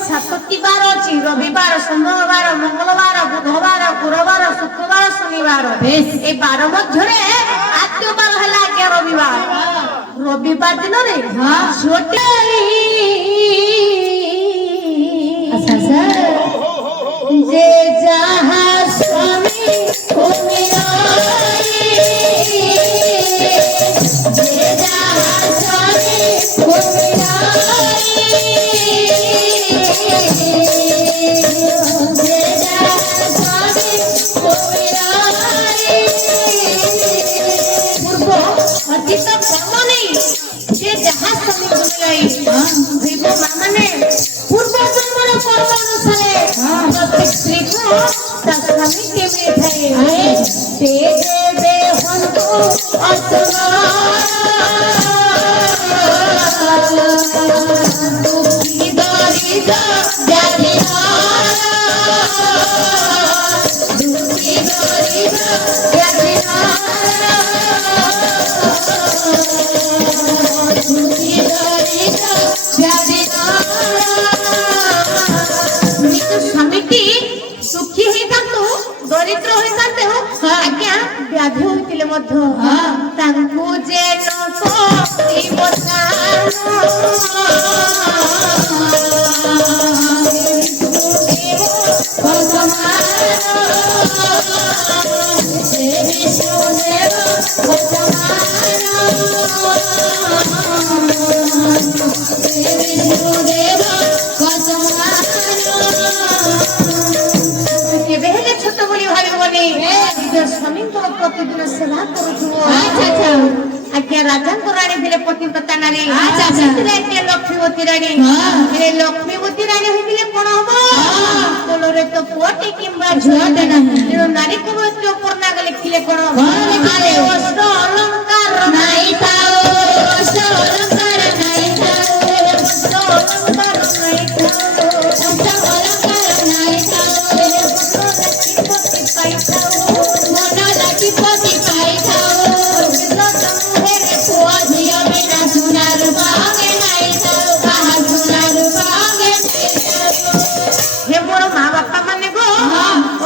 ସାତଟି ବାର ଅଛି ରବିବାର ସୋମବାର ମଙ୍ଗଳବାର ବୁଧବାର ଗୁରୁବାର ଶୁକ୍ରବାର ଶନିବାର এই ବାର ମଧ୍ୟରେ ଆଦ୍ୟ ବାର ହେଲା ଆଜ୍ଞା ରବିବାର ରବିବାର ଦିନରେ ଝିଅଟି যে যাহা স্বামী যে যাহা স্বামী পূর্ব অতীত কর্ম নেই যে যাহা স্বামী ঘুমিলাই হইব মানে পূর্ব জন্মর কর্ম অনুসারে প্রত্যেক স্ত্রীকে তার স্বামীকে মিলিয়ে সে দেবে হন্তু দুঃখী দরিদ্র জাতি দুঃখী দরিদ্র জাতি দুঃখী দরিদ্র জাতি স্বামীটি সুখী হইতান্তু দরিদ্র হইতান্তে আজ্ঞা ব্যাধি হইতিলে মধ্য তাଙ୍କୁ যেন করিব কেবে হেলে ছোট বলি ভাবিবনি নিজের স্বামীଙ୍କର ପ୍ରତିଦିନ ସେବା କରୁଥିବ ଆଜ୍ଞା ରାଜାଙ୍କ ରାଣୀ ଥିଲେ ପତିବ୍ରତା ନାରୀ ଆଜ୍ଞା ଲକ୍ଷ୍ମୀବତୀ ରାଣୀ ଲକ୍ଷ୍ମୀବତୀ ରାଣୀ ହେଇଥିଲେ କଣ ହବ କୋଳରେ ତ ପୁଅଟେ କିମ୍ବା ଝିଅଟେ ନାହିଁ ତେଣୁ ନାରୀକୁ ମୃତ୍ୟୁ ପୂର୍ଣ୍ଣାଗ ଲେଖିଲେ କଣ ଅସ୍ତ୍ର ଅଳଙ୍କାର ନାଇଁ ଥାଉ ଅସ୍ତ୍ର ଅଳଙ୍କାର ନାଇଁ ଥାଉ ଅସ୍ତ୍ର ଅଳଙ୍କାର ନାଇଁ ଥାଉ ଅସ୍ତ୍ର ଅଳଙ୍କାର ନାଇଁ ଥାଉ ଲକ୍ଷ୍ମୀପତି ପାଇଥାଉ ମନ ଲକ୍ଷ୍ମୀପତି ପାଇଥାଉ ପୁଅ ଝିଅ ବିନା ସୁନା ରୂପା ଅଙ୍ଗେ ନାଇଁ ଥାଉ କାହା ସୁନା ରୂପା ଅଙ୍ଗେ ହେ ମୋର ମା ବାପା ମାନେ ଗো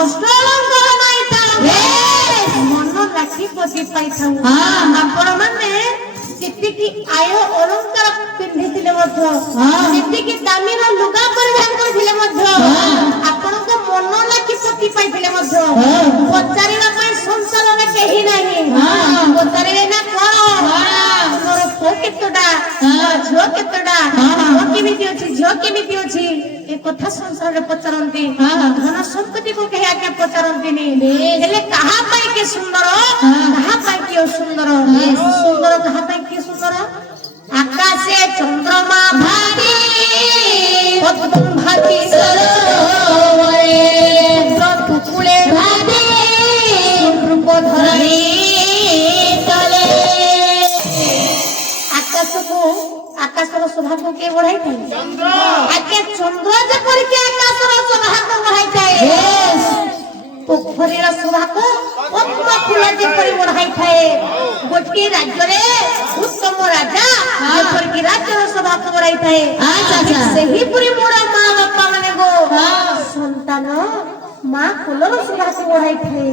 ଅସ୍ତ୍ର ଅଳଙ୍କାର ନାଇଁ ଥାଉ ମନ ଲକ୍ଷ୍ମୀପତି ପାଇଥାଉ ଆପଣ ମାନେ ଯେତିକି ଆୟ ଅଳଙ୍କାର ପିନ୍ଧିଥିଲେ ମଧ୍ୟ ଯେତିକି ଦାମୀର ଲୁଗା ପରିଧାନ କରିଥିଲେ ମଧ୍ୟ ଆପଣଙ୍କ ମନ ଲକ୍ଷ୍ମୀପତି ପାଇଥିଲେ ମଧ୍ୟ ପଚାରିବା ପାଇଁ ସଂସାରରେ କେହି ନାହିଁ ପଚାରିଲେ ନା କଣ ମୋର ପୁଅ କେତେଟା ଝିଅ କେତେଟା ପୁଅ କେମିତି ଅଛି ଝିଅ କେମିତି ଅଛି ଏ କଥା ସଂସାରରେ ପଚାରନ୍ତି ଧନ ସମ୍ପତ୍ତିକୁ କେହି ଆଜ୍ଞା ପଚାରନ୍ତିନି ହେଲେ କାହା ପାଇଁ କି ସୁନ୍ଦର କାହା ପାଇଁ କି ଅସୁନ୍ଦର ସୁନ୍ଦର କାହା ପାଇଁ କି ସୁନ୍ଦର ଆକାଶେ ଚନ୍ଦ୍ରମା ଭାତି ପଦ୍ମ ଭାତି ସରୋବରେ ତୁକୁଳେ ଭାତି ରୂପ ଧରଣୀ ତଳେ ଆକାଶର ଶୋଭାକୁ କିଏ ବଢାଇଥାଏ ଆଜ୍ଞା ଚନ୍ଦ୍ର ଯେପରିକି ଆକାଶର ଶୋଭାକୁ ବଢାଇଥାଏ ପୋଖରୀର ଶୋଭାକୁ ପଦ୍ମ ଫୁଲ ଯେପରି ବଢାଇଥାଏ ଗୋଟିଏ ରାଜ୍ୟରେ ଉତ୍ତମ ରାଜା ଯେପରିକି ରାଜ୍ୟର ଶୋଭାକୁ ବଢାଇଥାଏ ସେହିପରି ମୋର ମା ବାପା ମାନେ ଗୋ ସନ୍ତାନ ମା କୋଲର ଶୋଭାକୁ ବଢାଇଥାଏ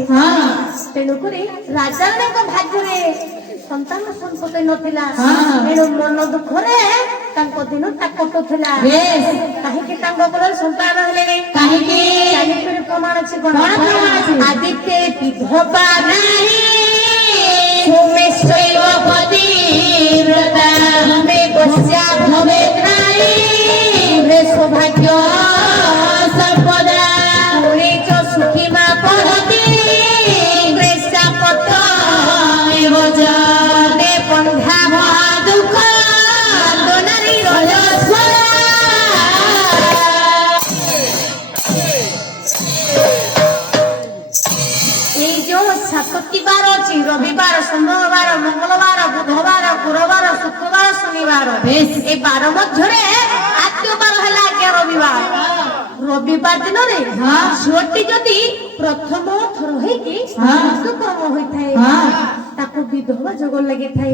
ତେଣୁକରି ରାଜାଙ୍କ ଭାଗ୍ୟରେ ସନ୍ତାନ ସମ୍ପତ୍ତି ନଥିଲା ତେଣୁ ମନ ଦୁଃଖରେ ତାଙ୍କ ଦିନଟା କଟୁଥିଲା କାହିଁକି ତାଙ୍କ କୋଳରେ ସନ୍ତାନ ହେଲେ କାହିଁକି ପ୍ରମାଣ ଅଛି କଣ ଆଦିତ୍ୟ ବିଧବା ନାହିଁ ସୋମେଶ୍ୱର ପତିବ୍ରତା ଭବେ ବସ୍ୟା ଭବେ ନାରୀ ସୌଭାଗ୍ୟ ସମ୍ପଦା ପୁରୀଚ ସୁଖୀ ମା ପଢ଼ତି ପ୍ରେଷାପତ ଜନେ ପନ୍ଧା ଦୁଃଖ ନାରୀ এই যে সাতটি বার আছে রবিবার সোমবার মঙ্গলবার বুধবার গুরুবার শুক্রবার শনিবার এই বার মধ্যে আদ্য বার হল আজ্ঞা রবিবার রবিবার দিନରେ ঝিଅଟି যদি প্রথম থর হইকি ঋতুকর্ম হইଥାଏ তাକୁ ବିଧବା ଯୋଗ ଲାଗିଥାଏ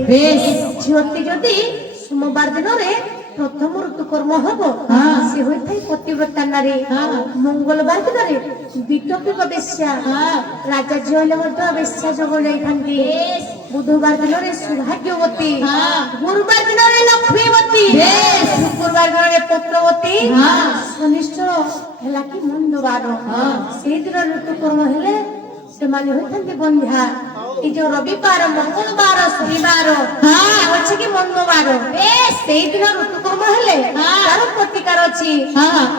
ଝିଅଟି ଯଦି সোমবার ଦିନରେ প্রথম ঋতুকর্ম হব সে হইথাই পতিব্রতা নারী মঙ্গলবার দিନରେ বিটপিক বেশ্যা রাজা ঝিଅ ହେଲେ ମଧ୍ୟ ବେଶ୍ୟା ଯୋଗ ଯାଇଥାନ୍ତି ବୁଧବାର ଦିନରେ ସୌଭାଗ୍ୟବତୀ ଗୁରୁବାର ଦିନରେ ଲକ୍ଷ୍ମୀବତୀ ଶୁକ୍ରବାର ଦିନରେ ପତ୍ରବତୀ ଶନିଶ୍ଚର ହେଲା କି ମନ୍ଦବାର ସେଇଦିନ ଋତୁକର୍ମ ହେଲେ ସେମାନେ ହୋଇଥାନ୍ତି ବନ୍ଧ୍ୟା ଏ ଯୋଉ ରବିବାର ମଙ୍ଗଳବାର ଶନିବାର ଅଛି କି ମଙ୍ଗଳବାର ସେଇଦିନ ଋତୁକର୍ମ ହେଲେ ତାର ପ୍ରତିକାର ଅଛି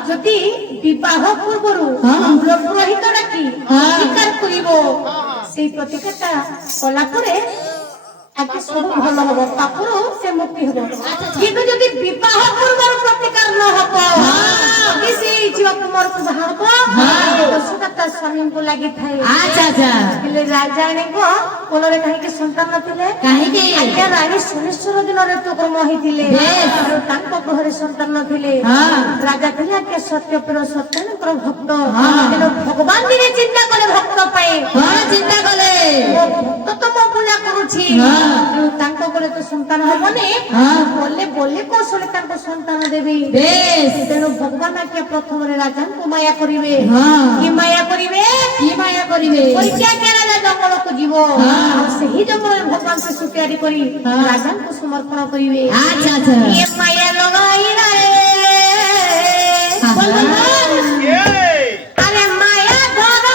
ଯଦି ବିବାହ ପୂର୍ବରୁ ପୁରୋହିତ ଡାକି ପ୍ରତିକାର କରିବ ସେଇ ପ୍ରତିକାରଟା କଲା ପରେ ଆଗେ ସବୁ ଭଲ ହବ ପାପରୁ ସେ ମୁକ୍ତି ହବ କିନ୍ତୁ ଯଦି ବିବାହ ପୂର୍ବରୁ ପ୍ରତିକାର ନ ହବ ଯଦି ସେଇ ଝିଅ କୁମାରକୁ ବାହାହବ ଦୋଷଟା ତା ସ୍ୱାମୀଙ୍କୁ ଲାଗିଥାଏ ହେଲେ ରାଜାଣୀଙ୍କ କୋଳରେ କାହିଁକି ସନ୍ତାନ ନଥିଲେ ଆଜ୍ଞା ରାଣୀ ଶନିଶ୍ଚର ଦିନରେ ଋତୁକର୍ମ ହେଇଥିଲେ ଆଉ ତାଙ୍କ ଗୃହରେ ସନ୍ତାନ ନଥିଲେ ରାଜା ଥିଲେ ଆଜ୍ଞା ସତ୍ୟପୁର ସତ୍ୟଙ୍କର ଭକ୍ତ କିନ୍ତୁ ଭଗବାନ ଦିନେ ଚିନ୍ତା କଲେ ଭକ୍ତ ପାଇଁ ଚିନ୍ତା କଲେ ଭକ୍ତ ତ ମୋ ପୂଜା କରୁଛି ତାଙ୍କ କୋଳେ ତ ସନ୍ତାନ ହବନି ବୋଲେ ବୋଲେ କୌଶଳେ ତାଙ୍କ ସନ୍ତାନ ଦେବି ତେଣୁ ଭଗବାନ ଆଜ୍ଞା ପ୍ରଥମରେ ରାଜାଙ୍କୁ ମାୟା କରିବେ କି ମାୟା କରିବେ ପରୀକ୍ଷା ରାଜା ଜଙ୍ଗଲକୁ ଯିବ ଆଉ ସେହି ଜଙ୍ଗଲରେ ଭଗବାନ ଶିଶୁ ତିଆରି କରି ରାଜାଙ୍କୁ ସମର୍ପଣ କରିବେ ମାୟା ଲଗାଇ ଆରେ ମାୟା ଧର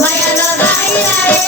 Maya